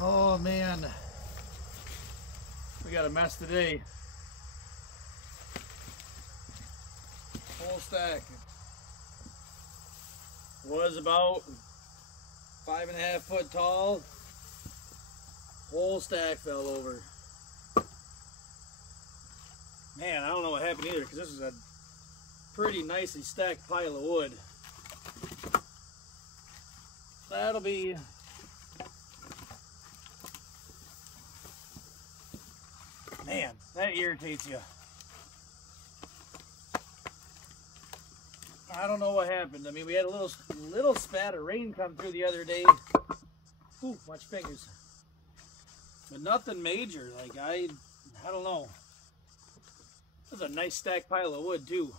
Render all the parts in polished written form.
Oh man, we got a mess today. Whole stack was about 5.5 foot tall. Whole stack fell over. Man, I don't know what happened either, because this is a pretty nicely stacked pile of wood. That'll be man, that irritates you. I don't know what happened. I mean, we had a little spat of rain come through the other day. Ooh, watch fingers. But nothing major. Like I don't know. This is a nice stacked pile of wood too.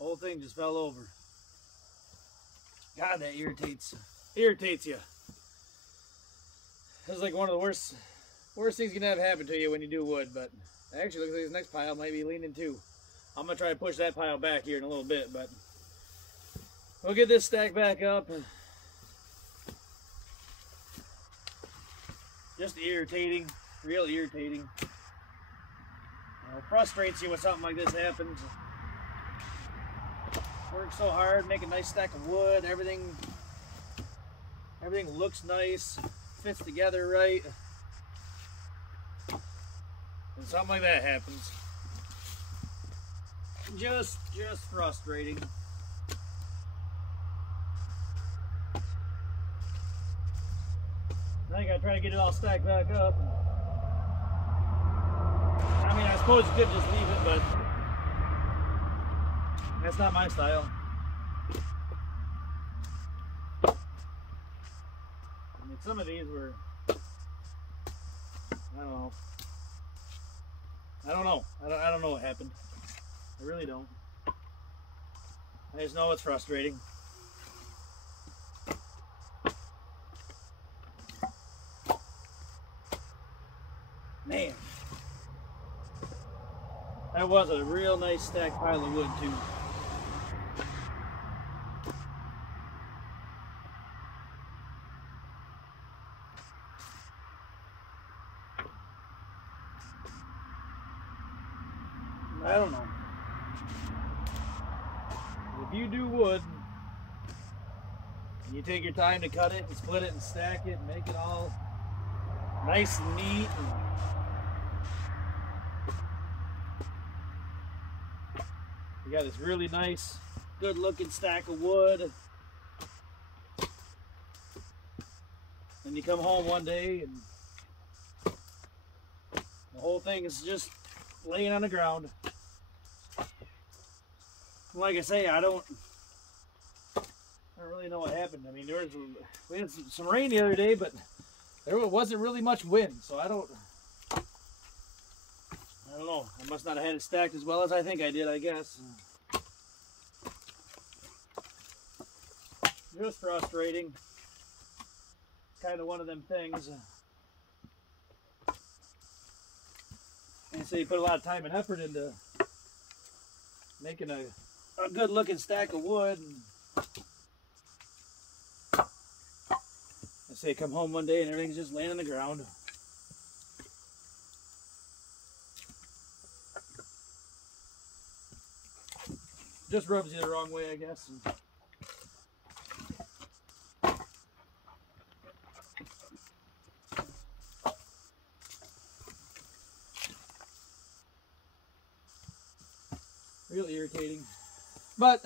Whole thing just fell over. God, that irritates you. This is like one of the worst things you can have happen to you when you do wood. But actually, looks like this next pile might be leaning too. I'm gonna try to push that pile back here in a little bit, but we'll get this stack back up. Just irritating, real irritating. It frustrates you when something like this happens. Work so hard, make a nice stack of wood, everything looks nice, fits together right, and something like that happens. Just frustrating. I gotta try to get it all stacked back up. I mean, I suppose you could just leave it, but that's not my style. I mean, some of these were, I don't know what happened. I really don't. I just know it's frustrating. Man, that was a real nice stacked pile of wood too. I don't know. If you do wood, and you take your time to cut it and split it and stack it and make it all nice and neat, and you got this really nice, good looking stack of wood, and you come home one day and the whole thing is just laying on the ground. Like I say, I don't really know what happened. I mean, we had some rain the other day, but there wasn't really much wind, so I don't know. I must not have had it stacked as well as I think I did, I guess. Just frustrating. Kind of one of them things. And so you put a lot of time and effort into making a good looking stack of wood. And I say come home one day and everything's just laying on the ground. Just rubs you the wrong way, I guess. Real irritating. But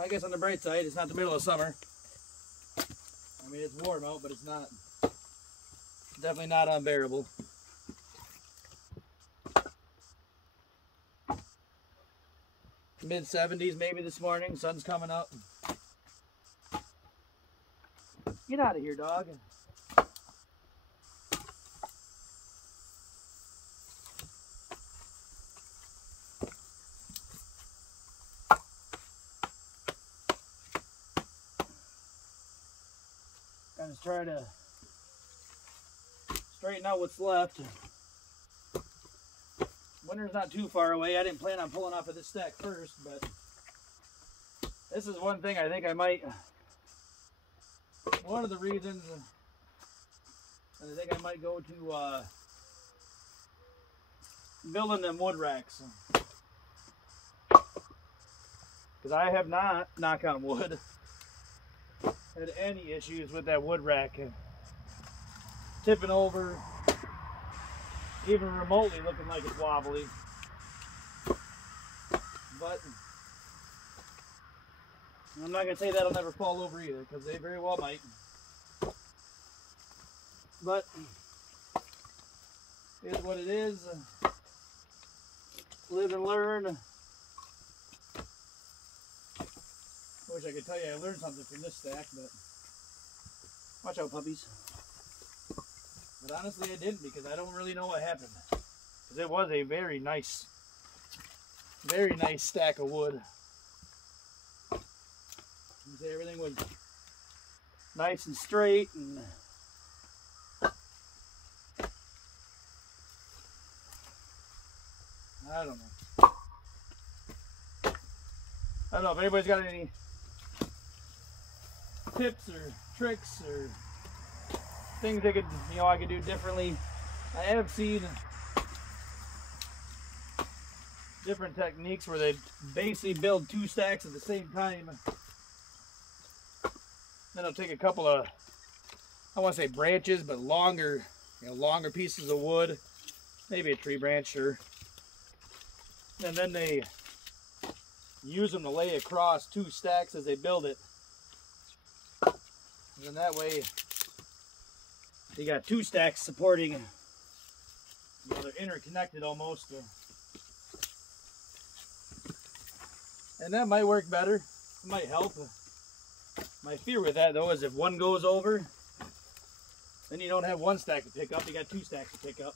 I guess on the bright side, it's not the middle of summer. I mean, it's warm out, but it's not, definitely not unbearable. Mid-70s maybe this morning, sun's coming up. Get out of here, dog. Gonna try to straighten out what's left. Winter's not too far away. I didn't plan on pulling off of this stack first, but this is one thing I think I might one of the reasons I think I might go to building them wood racks. Because I have not, knock on wood, had any issues with that wood rack tipping over, even remotely looking like it's wobbly. But I'm not going to say that'll never fall over either, because they very well might. But it is what it is. Live and learn. I wish I could tell you I learned something from this stack, but watch out, puppies. But honestly, I didn't, because I don't really know what happened. Because it was a very nice stack of wood. Everything was nice and straight, and I don't know if anybody's got any tips or tricks or things they could, I could do differently. I have seen different techniques where they basically build 2 stacks at the same time. Then I'll take a couple of, I want to say branches, but longer, longer pieces of wood, maybe a tree branch, sure. And then they use them to lay across 2 stacks as they build it. And then that way, you got 2 stacks supporting, they're interconnected almost. And that might work better, it might help. My fear with that though is if one goes over, then you don't have 1 stack to pick up, you got 2 stacks to pick up.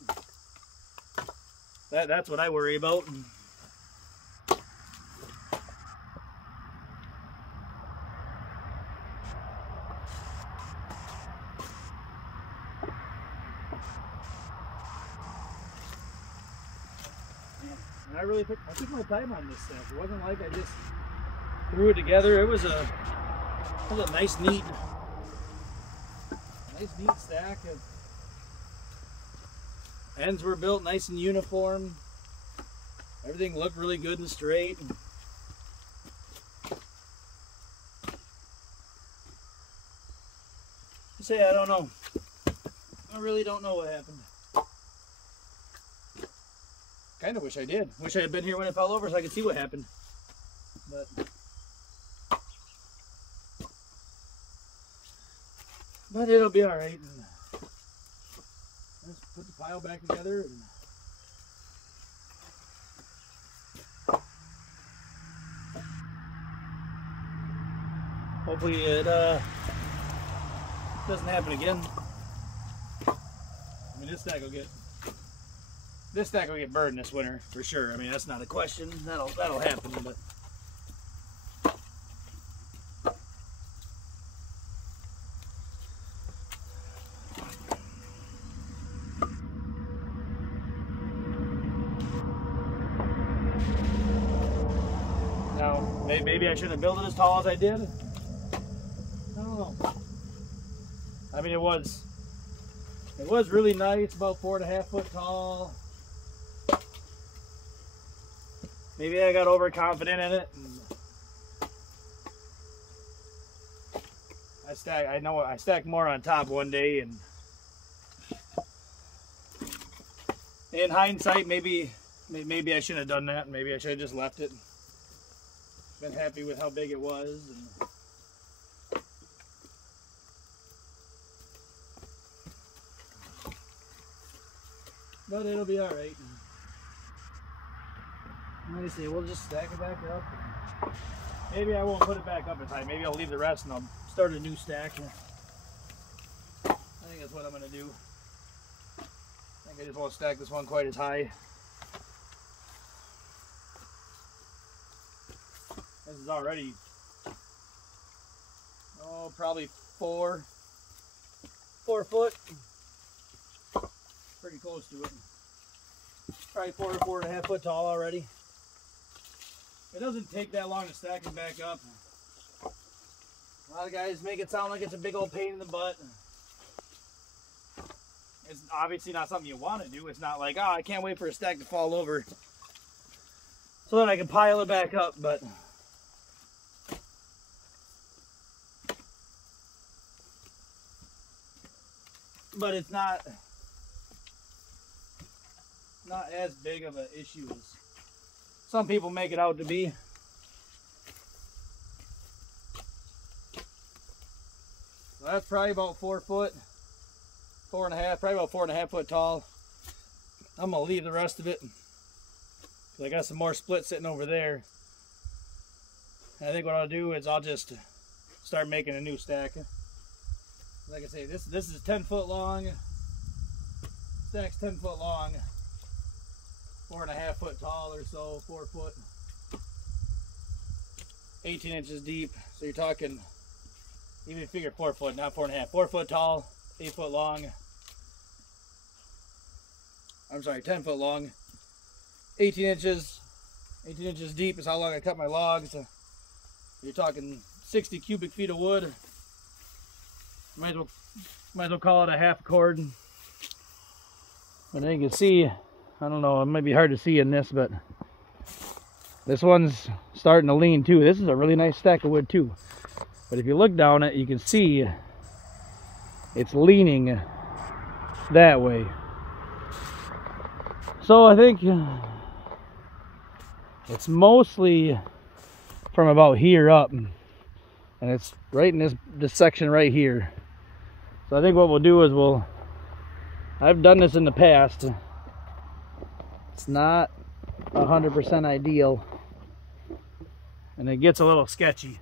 That's what I worry about. And I took my time on this stuff. It wasn't like I just threw it together. It was a nice, neat stack. Ends were built nice and uniform. Everything looked really good and straight. I say I don't know. I really don't know what happened. Kind of wish I did. Wish I had been here when it fell over so I could see what happened. But it'll be all right. Let's put the pile back together. And hopefully it doesn't happen again. I mean, this stack will get burned this winter for sure. I mean, that's not a question. That'll happen, but. Now, maybe I shouldn't have built it as tall as I did. I don't know. I mean, it was really nice, about 4.5 foot tall. Maybe I got overconfident in it. I stacked more on top one day, and in hindsight, maybe I shouldn't have done that. Maybe I should have just left it. Been happy with how big it was. But it'll be all right. Like I say, we'll just stack it back up. Maybe I won't put it back up in time. Maybe I'll leave the rest and I'll start a new stack. I think that's what I'm going to do. I think I just won't stack this one quite as high. This is already, probably 4 foot. Pretty close to it. Probably 4 or 4.5 foot tall already. It doesn't take that long to stack it back up. A lot of guys make it sound like it's a big old pain in the butt. It's obviously not something you want to do. It's not like, oh, I can't wait for a stack to fall over so that I can pile it back up, but it's not as big of an issue as some people make it out to be. So that's probably about 4 foot, 4.5, probably about 4.5 foot tall. I'm gonna leave the rest of it because I got some more split sitting over there. And I think what I'll do is I'll just start making a new stack. Like I say, this is 10 foot long. Stack's 10 foot long, 4.5 foot tall or so, 4 foot, 18 inches deep. So you're talking, even figure 4 foot, not 4.5, 4 foot tall, 8 foot long. I'm sorry, 10 foot long, 18 inches deep is how long I cut my logs. You're talking 60 cubic feet of wood. Might as well call it a half cord. But you can see, I don't know, it might be hard to see in this, but this one's starting to lean too. This is a really nice stack of wood too. But if you look down it, you can see it's leaning that way. So I think it's mostly from about here up, and it's right in this section right here. So I think what we'll do is I've done this in the past. It's not 100% ideal, and it gets a little sketchy.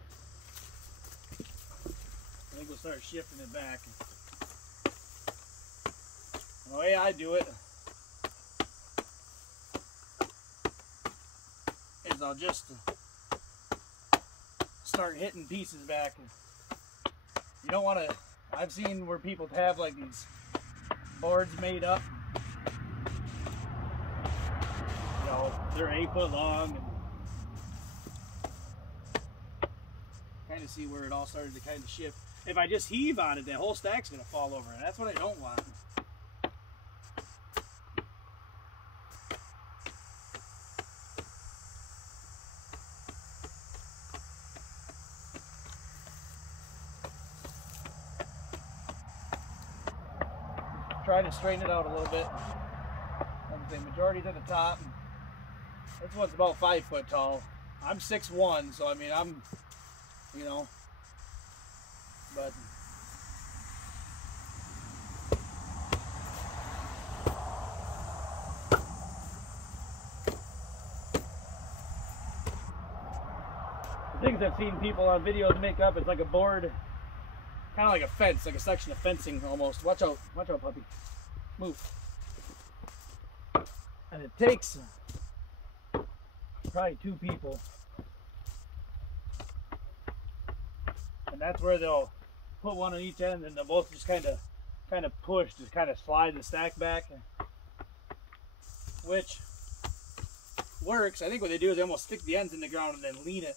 I think we'll start shifting it back. The way I do it is I'll just start hitting pieces back. You don't want to, I've seen where people have like these boards made up, you know, they're 8 foot long, and kind of see where it all started to kind of shift. If I just heave on it, that whole stack's going to fall over, and that's what I don't want. Try to straighten it out a little bit. Like I say, majority's at the top. This one's about 5 foot tall. I'm 6'1", so I mean, I'm, you know, but the things I've seen people on videos make up, it's like a board, kind of like a fence, like a section of fencing almost. Watch out, puppy. Move. And it takes probably 2 people. And that's where they'll put one on each end, and they'll both just kind of push, just kind of slide the stack back, which works. I think what they do is they almost stick the ends in the ground and then lean it.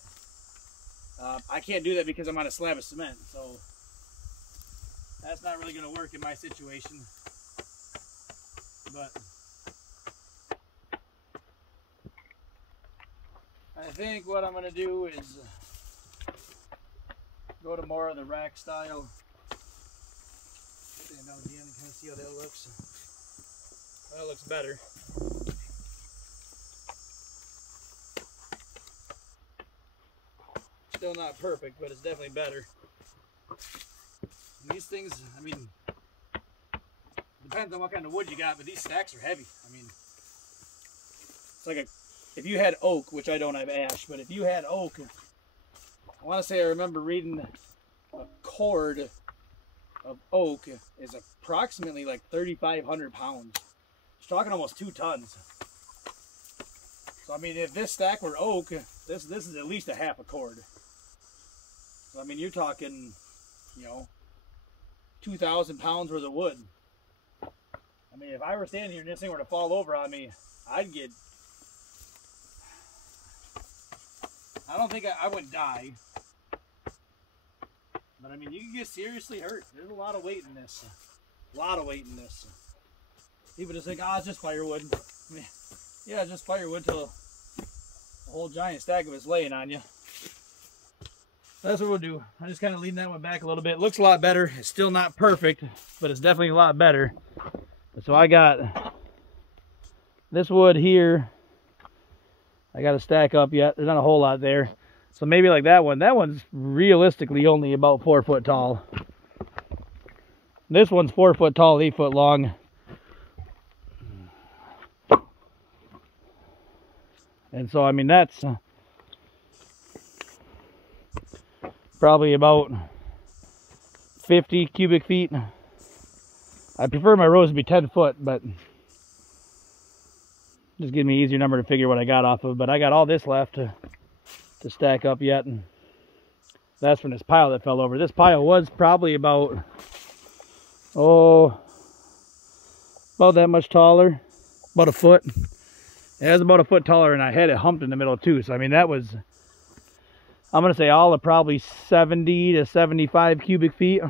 I can't do that because I'm on a slab of cement, so that's not really going to work in my situation. But I think what I'm going to do is go to more of the rack style. Stand down again and kind of see how that looks. That looks better. Still not perfect, but it's definitely better. And these things, I mean, depends on what kind of wood you got, but these stacks are heavy. I mean, it's like if you had oak, which I don't have ash, but if you had oak, I want to say I remember reading a cord of oak is approximately like 3,500 pounds. It's talking almost 2 tons. So I mean, if this stack were oak, this is at least a half a cord. So I mean, you're talking, you know, 2,000 pounds worth of wood. I mean, if I were standing here and this thing were to fall over on me, I'd get, I don't think I would die. But I mean, you can get seriously hurt. There's a lot of weight in this. A lot of weight in this. People just think, oh, it's just firewood. I mean, yeah, it's just firewood till a whole giant stack of it's laying on you. That's what we'll do. I just kind of lean that one back a little bit. It looks a lot better. It's still not perfect, but it's definitely a lot better. So I got this wood here. I got to stack up yet. There's not a whole lot there. So maybe like that one. That one's realistically only about 4 foot tall. This one's 4 foot tall, 8 foot long. And so, I mean, that's probably about 50 cubic feet. I prefer my rows to be 10 foot, but just give me an easier number to figure what I got off of. But I got all this left to stack up yet, and that's from this pile that fell over. This pile was probably about, about that much taller, about a foot. It was about a foot taller, and I had it humped in the middle too. So I mean, that was, I'm gonna say all of probably 70 to 75 cubic feet.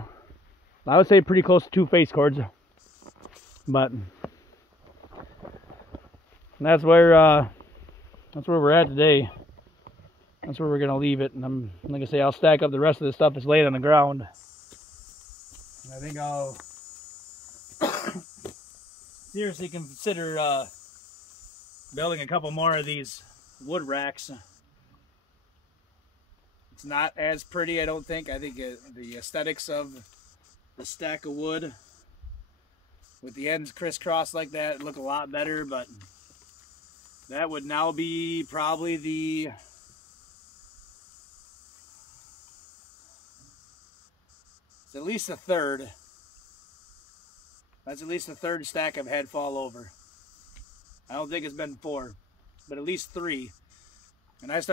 I would say pretty close to 2 face cords, but that's where we're at today. That's where we're gonna leave it. And I'm like I say, I'll stack up the rest of the stuff that's laid on the ground. And I think I'll seriously consider building a couple more of these wood racks. It's not as pretty, I don't think. I think the aesthetics of the stack of wood with the ends crisscrossed like that look a lot better, but that would now be probably the it's at least a third. That's at least the third stack I've had fall over. I don't think it's been 4, but at least 3. And I just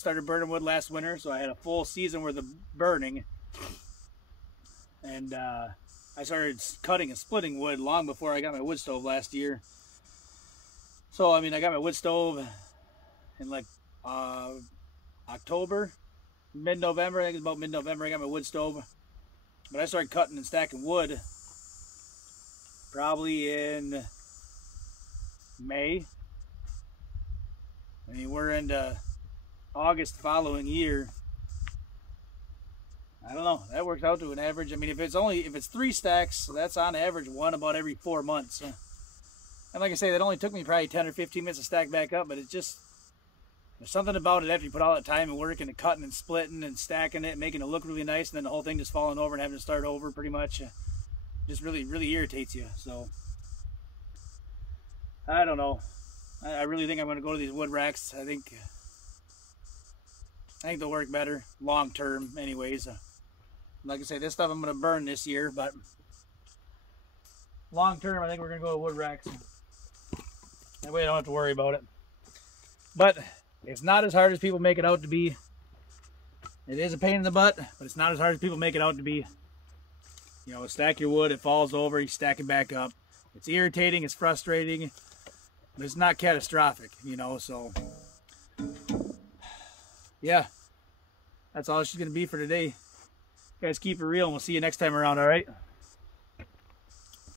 started burning wood last winter, so I had a full season worth of burning. And I started cutting and splitting wood long before I got my wood stove last year. So I mean, I got my wood stove in like October, mid-November. I think it's about mid-November I got my wood stove. But I started cutting and stacking wood probably in May. I mean, we're into August the following year. I don't know. That works out to an average. I mean, if it's 3 stacks, that's on average one about every 4 months. And like I say, that only took me probably 10 or 15 minutes to stack back up, but it's just, there's something about it after you put all that time and work and cutting and splitting and stacking it and making it look really nice, and then the whole thing just falling over and having to start over pretty much. Just really, really irritates you. So, I don't know. I really think I'm going to go to these wood racks. I think they'll work better long term anyways. Like I say, this stuff I'm going to burn this year, but long term I think we're going to go to wood racks. That way I don't have to worry about it. But it's not as hard as people make it out to be. It is a pain in the butt, but it's not as hard as people make it out to be. You know, stack your wood, it falls over, you stack it back up. It's irritating, it's frustrating, but it's not catastrophic, you know, so yeah. That's all it's going to be for today. You guys keep it real, and we'll see you next time around, all right?